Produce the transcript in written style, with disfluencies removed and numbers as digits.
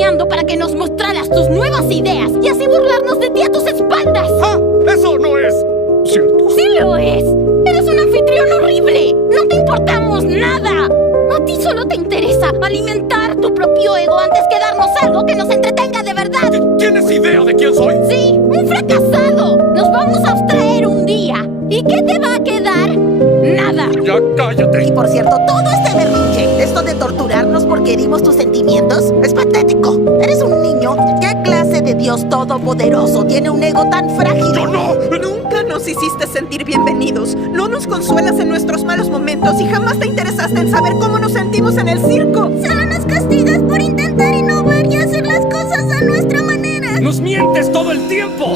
engañando para que nos mostraras tus nuevas ideas y así burlarnos de ti a tus espaldas. ¡Ah! ¡Eso no es cierto! ¡Sí lo es! ¡Eres un anfitrión horrible! ¡No te importamos nada! A ti solo te interesa alimentar tu propio ego antes que darnos algo que nos entretenga de verdad. ¿Tienes idea de quién soy? ¡Sí! ¡Un fracasado! Nos vamos a abstraer un día. ¿Y qué te va a quedar? ¡Nada! ¡Ya cállate! Y por cierto, todo este berrinche, esto de torturarnos porque herimos tus sentimientos, es patético. Eres un niño. ¿Qué clase de Dios todopoderoso tiene un ego tan frágil? ¡Yo no! Nunca nos hiciste sentir bienvenidos. No nos consuelas en nuestros malos momentos y jamás te interesaste en saber cómo nos sentimos en el circo. Solo nos castigas por intentar innovar y hacer las cosas a nuestra manera. ¡Nos mientes todo el tiempo!